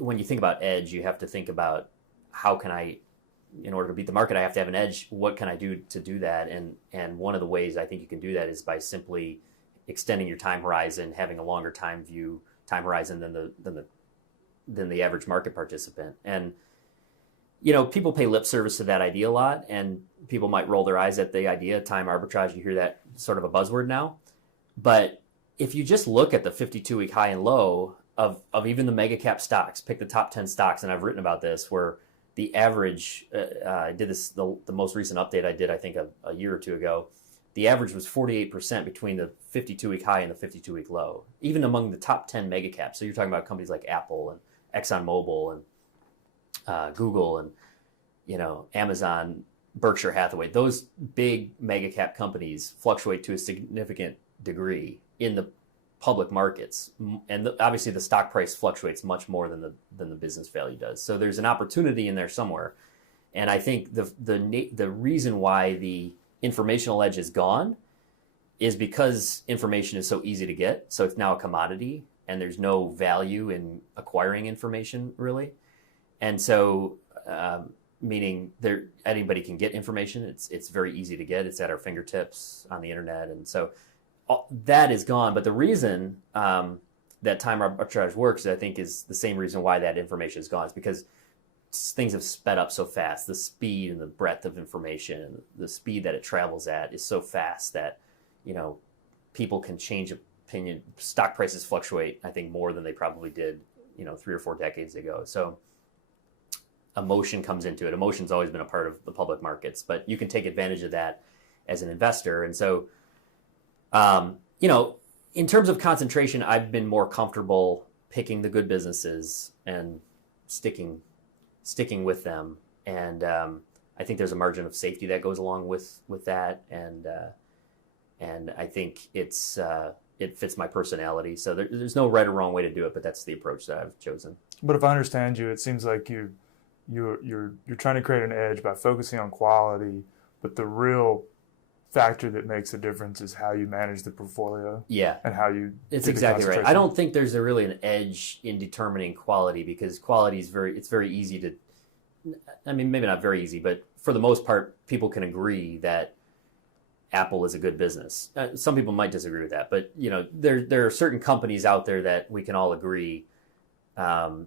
when you think about edge, you have to think about how can in order to beat the market, I have to have an edge. What can I do to do that? And one of the ways I think you can do that is by simply extending your time horizon, having a longer time horizon than the average market participant. And people pay lip service to that idea a lot, and people might roll their eyes at the idea of time arbitrage. You hear that sort of a buzzword now. But if you just look at the 52-week high and low of even the mega cap stocks, pick the top 10 stocks, and I've written about this, where the average, I did this, the most recent update I did, I think a year or two ago, the average was 48% between the 52-week high and the 52-week low, even among the top 10 mega caps. So you're talking about companies like Apple and ExxonMobil and Google and Amazon, Berkshire Hathaway. Those big mega cap companies fluctuate to a significant degree in the public markets, and obviously the stock price fluctuates much more than the business value does. So there's an opportunity in there somewhere, and I think the reason why the informational edge is gone is because information is so easy to get. So it's now a commodity, and there's no value in acquiring information really, and so meaning anybody can get information. It's very easy to get. It's at our fingertips on the internet, and so that is gone. But the reason that time arbitrage works, I think, is the same reason why that information is gone. It's because things have sped up so fast. The speed and the breadth of information and the speed that it travels at is so fast that, people can change opinion. Stock prices fluctuate, I think, more than they probably did, 3 or 4 decades ago. So emotion comes into it. Emotion's always been a part of the public markets, but you can take advantage of that as an investor. And so, in terms of concentration, I've been more comfortable picking the good businesses and sticking with them. And I think there's a margin of safety that goes along with that. And I think it fits my personality. So there's no right or wrong way to do it, but that's the approach that I've chosen. But if I understand you, it seems like you're trying to create an edge by focusing on quality, but the real factor that makes a difference is how you manage the portfolio. Yeah. And how you... It's exactly right. I don't think there's really an edge in determining quality, because quality is very easy to... I mean, maybe not very easy, but for the most part, people can agree that Apple is a good business. Some people might disagree with that, but there are certain companies out there that we can all agree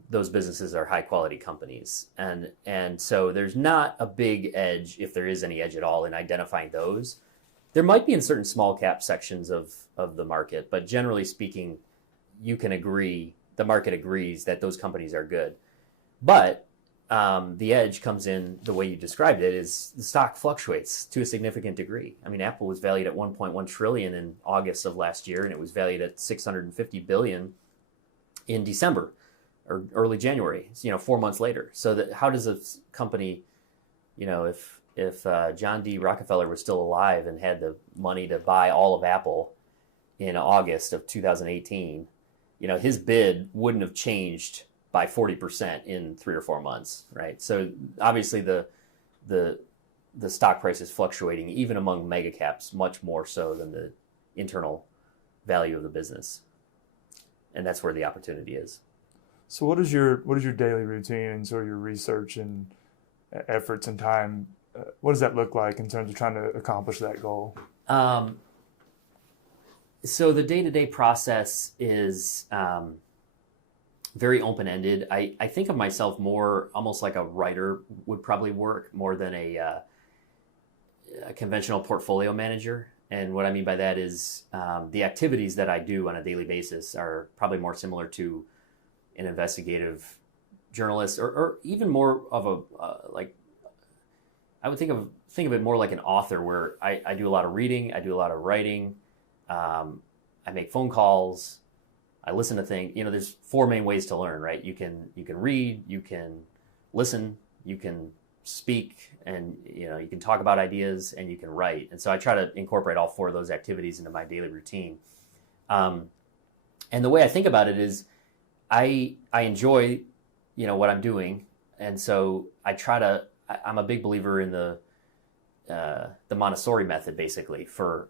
those businesses are high quality companies. And so there's not a big edge, if there is any edge at all, in identifying those. There might be in certain small cap sections of the market, but generally speaking, you can agree, the market agrees that those companies are good. But the edge comes in the way you described it, is the stock fluctuates to a significant degree. I mean, Apple was valued at 1.1 trillion in August of last year, and it was valued at 650 billion in December or early January, 4 months later. So how does a company, if John D. Rockefeller was still alive and had the money to buy all of Apple in August of 2018, his bid wouldn't have changed by 40% in 3 or 4 months, right? So obviously the stock price is fluctuating even among mega caps much more so than the internal value of the business, and that's where the opportunity is. So what is your daily routine and sort of your research and efforts and time? What does that look like in terms of trying to accomplish that goal? So the day-to-day process is very open-ended. I think of myself more almost like a writer would probably work, more than a conventional portfolio manager. And what I mean by that is the activities that I do on a daily basis are probably more similar to an investigative journalist, or even more of a I would think of it more like an author, where I do a lot of reading, I do a lot of writing, I make phone calls, I listen to things. There's 4 main ways to learn, right? You can read, you can listen, you can speak, and you can talk about ideas, and you can write. And so I try to incorporate all 4 of those activities into my daily routine. And the way I think about it is I enjoy what I'm doing, and so I'm a big believer in the Montessori method, basically, for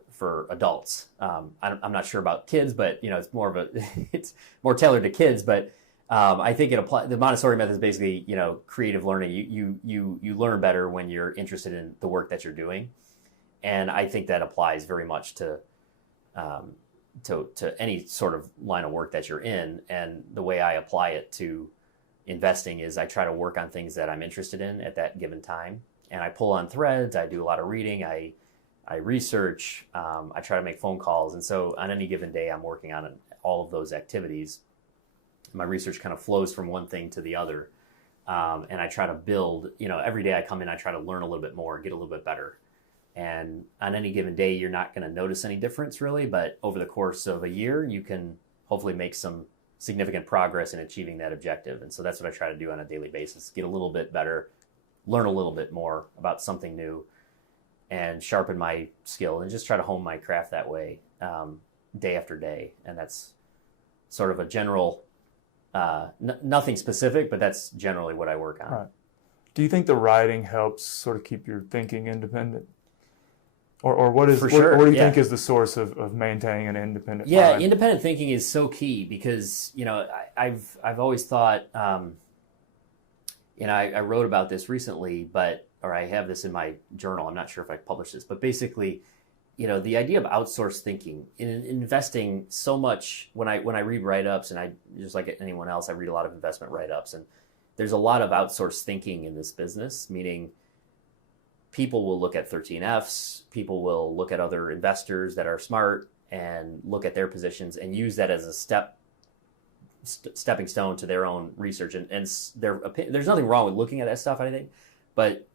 adults. I'm not sure about kids, but it's more tailored to kids. But I think the Montessori method is basically, creative learning. You learn better when you're interested in the work that you're doing. And I think that applies very much to any sort of line of work that you're in. And the way I apply it to investing is I try to work on things that I'm interested in at that given time. And I pull on threads. I do a lot of reading. I research. I try to make phone calls. And so on any given day, I'm working on all of those activities. My research kind of flows from one thing to the other. And I try to build, every day I come in, I try to learn a little bit more, get a little bit better. And on any given day, you're not going to notice any difference really, but over the course of a year, you can hopefully make some significant progress in achieving that objective. And so that's what I try to do on a daily basis, get a little bit better, learn a little bit more about something new, and sharpen my skill and just try to hone my craft that way day after day. And that's sort of a general, nothing specific, but that's generally what I work on. Right. Do you think the writing helps sort of keep your thinking independent? Or what is? For sure, what do you think is the source of maintaining an independent mind? mind? Independent thinking is so key because I've always thought, I wrote about this recently, or I have this in my journal. I'm not sure if I published this, but basically, the idea of outsourced thinking in investing so much. When I read write-ups, and I just like anyone else, I read a lot of investment write-ups, and there's a lot of outsourced thinking in this business, meaning people will look at 13Fs, people will look at other investors that are smart and look at their positions and use that as a stepping stone to their own research. And there's nothing wrong with looking at that stuff, I think, but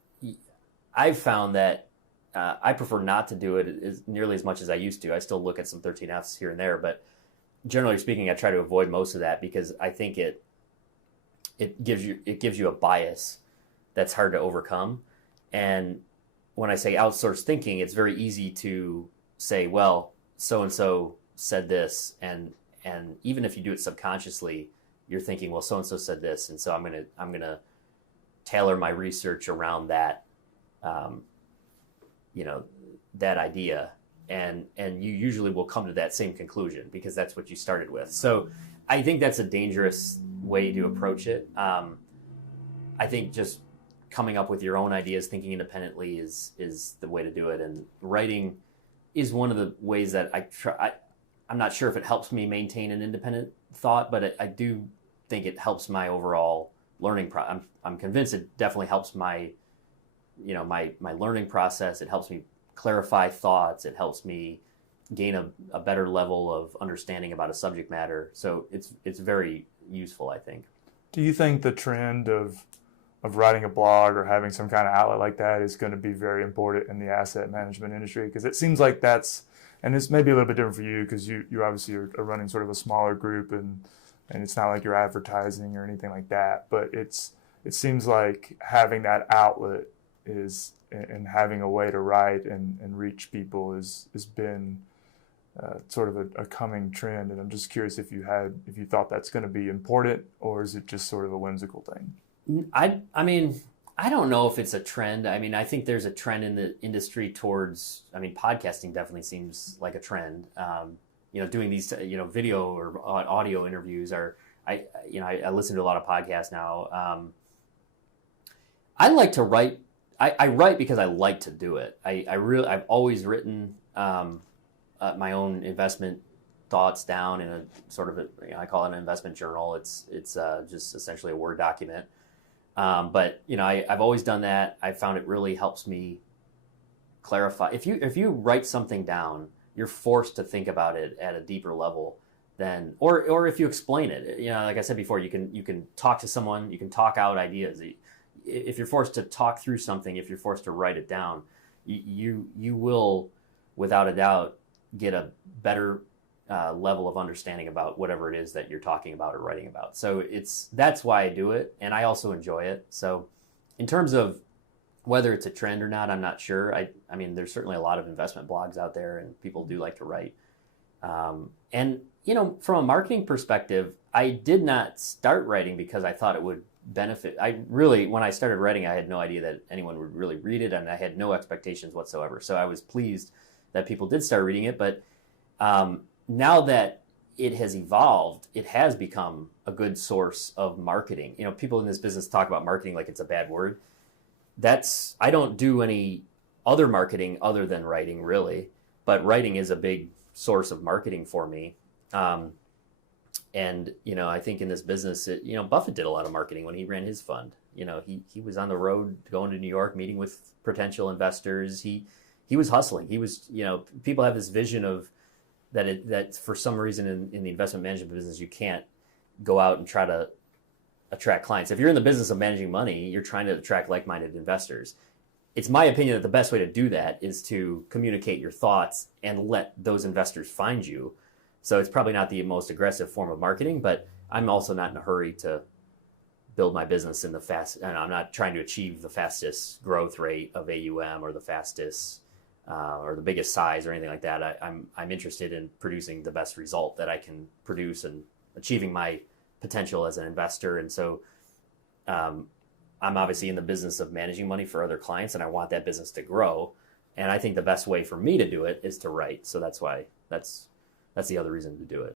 I've found that I prefer not to do it nearly as much as I used to. I still look at some 13Fs here and there, but generally speaking, I try to avoid most of that because I think it gives you a bias that's hard to overcome. And when I say outsourced thinking, it's very easy to say, well, so-and-so said this. And even if you do it subconsciously, you're thinking, well, so-and-so said this. And so I'm going to tailor my research around that, that idea. And you usually will come to that same conclusion because that's what you started with. So I think that's a dangerous way to approach it. I think just coming up with your own ideas, thinking independently is the way to do it. And writing is one of the ways that I try. I'm not sure if it helps me maintain an independent thought, but I do think it helps my overall learning. I'm convinced it definitely helps my learning process. It helps me clarify thoughts. It helps me gain a better level of understanding about a subject matter. So it's very useful, I think. Do you think the trend of writing a blog or having some kind of outlet like that is going to be very important in the asset management industry? Because it seems like and this may be a little bit different for you because you obviously are running sort of a smaller group and it's not like you're advertising or anything like that, but it seems like having that outlet and having a way to write and reach people has been sort of a coming trend. And I'm just curious if you thought that's going to be important, or is it just sort of a whimsical thing? I mean, I don't know if it's a trend. I mean, I think there's a trend in the industry towards, podcasting definitely seems like a trend. Doing these, video or audio interviews I listen to a lot of podcasts now. I like to write. I write because I like to do it. I've always written my own investment thoughts down in a sort of I call it an investment journal. It's just essentially a Word document. But I've always done that. I found it really helps me clarify. If you write something down, you're forced to think about it at a deeper level than, or if you explain it. Like I said before, you can talk to someone, you can talk out ideas. If you're forced to talk through something, if you're forced to write it down, you will, without a doubt, get a better level of understanding about whatever it is that you're talking about or writing about. So that's why I do it, and I also enjoy it. So in terms of whether it's a trend or not, I'm not sure. I mean, there's certainly a lot of investment blogs out there, and people do like to write. And from a marketing perspective, I did not start writing because I thought it would benefit. When I started writing, I had no idea that anyone would really read it, and I had no expectations whatsoever. So I was pleased that people did start reading it. But now that it has evolved. It has become a good source of marketing. You know, people in this business talk about marketing like it's a bad word. I don't do any other marketing other than writing, really, but writing is a big source of marketing for me. And, you know, I think in this business, Buffett did a lot of marketing when he ran his fund. You know, he was on the road going to New York, meeting with potential investors. He was hustling. He was, you know, people have this vision of that for some reason in the investment management business, you can't go out and try to attract clients. If you're in the business of managing money, you're trying to attract like-minded investors. It's my opinion that the best way to do that is to communicate your thoughts and let those investors find you. So it's probably not the most aggressive form of marketing, but I'm also not in a hurry to build my business and I'm not trying to achieve the fastest growth rate of AUM or the fastest or the biggest size or anything like that. I'm interested in producing the best result that I can produce and achieving my potential as an investor. And so I'm obviously in the business of managing money for other clients, and I want that business to grow. And I think the best way for me to do it is to write. So that's the other reason to do it.